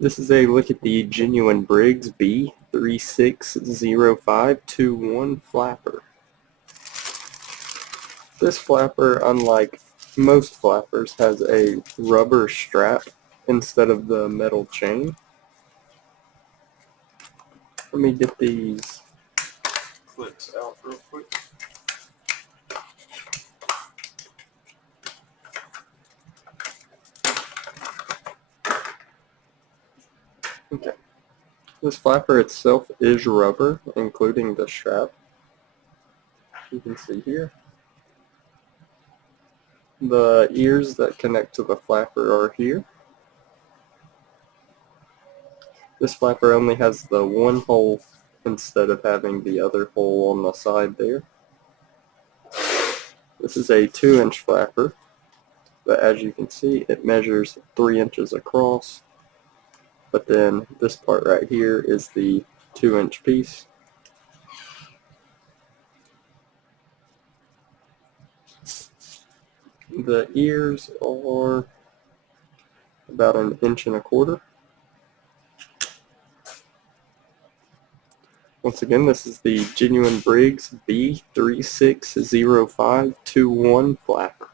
This is a look at the Genuine Briggs B360521 Flapper. This flapper, unlike most flappers, has a rubber strap instead of the metal chain. Let me get these clips out real quick. Okay. This flapper itself is rubber, including the strap. You can see here. The ears that connect to the flapper are here. This flapper only has the one hole instead of having the other hole on the side there. This is a 2-inch flapper, but as you can see, it measures 3 inches across. But then this part right here is the 2-inch piece. The ears are about 1.25 inches. Once again, this is the Genuine Briggs B360521 Flapper.